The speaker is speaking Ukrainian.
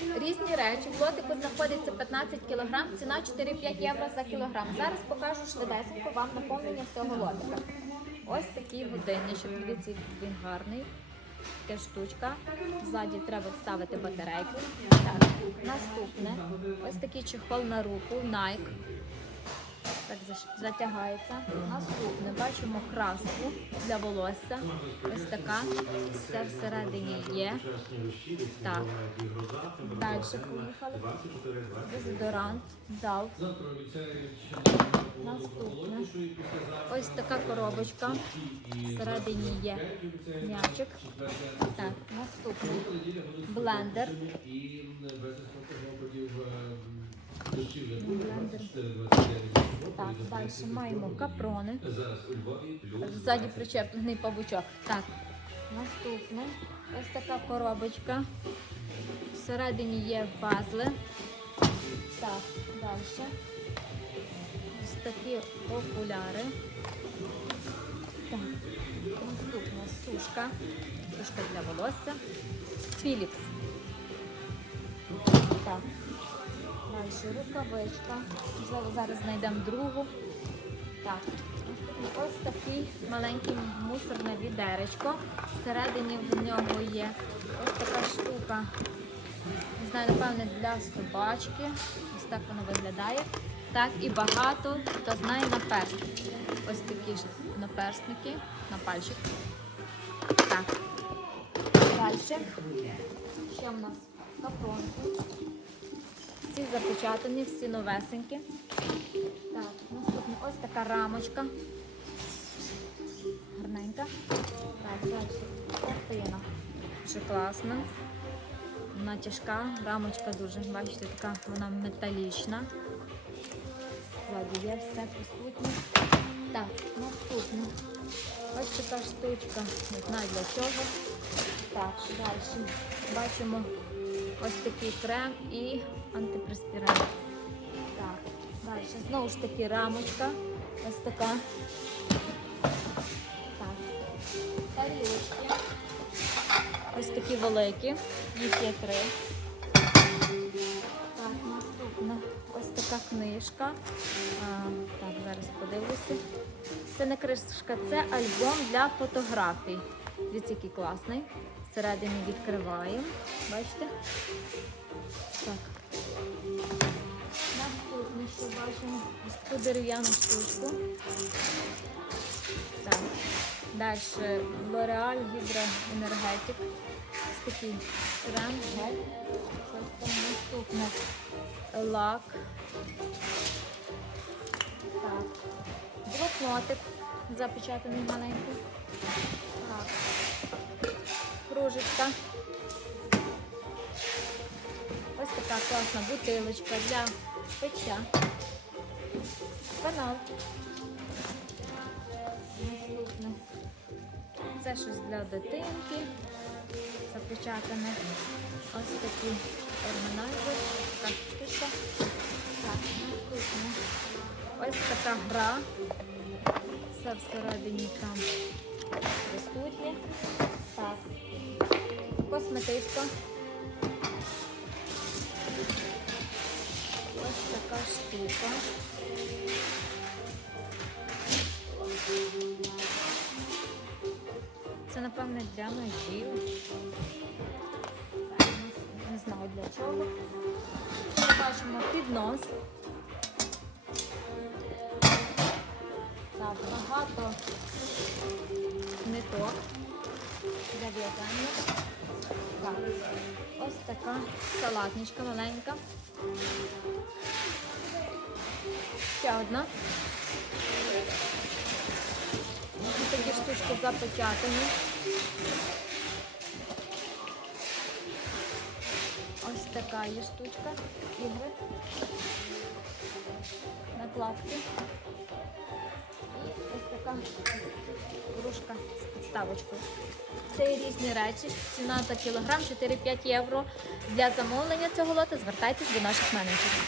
Різні речі. В лотику знаходиться 15 кг, ціна 4-5 євро за кілограм. Зараз покажу швидесенько вам наповнення всього лотика. Ось такий годинничок. Дивіться, він гарний. Така штучка. Ззаді треба вставити батарейку. Так, наступне. Ось такий чехол на руку, Nike. Так затягається. Наступне бачимо краску для волосся. Ось така. Все всередині є. Так. Далі поїхали. Дезодорант, дав. Наступне. Ось така коробочка. Всередині є м'ячик. Так, наступне. Блендер. Так, далі маємо капрони. Ззаді причеплений павучок. Так, наступне. Ось така коробочка. Всередині є пазли. Так, далі. Ось такі окуляри. Так, наступна сушка. Сушка для волосся. Philips. Так. Далі рукавичка. Можливо, зараз знайдемо другу. Так. Ось такий маленький мусорне відеречко. Всередині в нього є ось така штука. Не знаю, напевне, для собачки. Ось так воно виглядає. Так, і багато, хто знає наперстники. Ось такі ж наперстники на пальчик. Так. Далі. Ще в нас капронки. Всі запечатані, всі новесенькі. Так, наступне ось така рамочка. Гарненька. Так, далі. Картина. Дуже класна. Вона тяжка, рамочка дуже, бачите, така вона металічна. Ззаді є все присутнє. Так, наступне. Ось така штучка, не знаю для чого. Так, далі. Бачимо ось такий крем і антипреспірант. Так, далі. Знову ж таки рамочка. Ось така. Так. Тарілочки. Ось такі великі. Їх є три. Так, наступна. Ось така книжка. А, так, зараз подивлюся. Це не книжка, це альбом для фотографій. Дивіться, який класний. Всередині відкриваємо. Бачите? Так. Наступне, що бачимо, ось таку дерев'яну штучку. Так. Далі L'Oreal Гідроенергетик. Ось такий крем, гель. Наступне. Лак. Так. Блокнотик запечатаний маленький. Так. Кружечка. Ось така класна бутилочка для пиття. Канал. Наступне. Це щось для дитинки. Запечатане. Ось такі органайзер. Така штучка. Так, наступне. Ось така гра. Все всередині там присутнє. Так. Косметичка. Ось така штука. Це, напевне, для ножів. Не знаю для чого. Бачимо піднос. Багато ниток для в'язання. Так, ось така салатничка маленька. Ще одна. Такі штучки запечатані. Ось така є штучка. Ігри. Накладки. І ось така кружка з підставочкою. Це різні речі. Ціна за кілограм 4-5 євро. Для замовлення цього лота звертайтесь до наших менеджерів.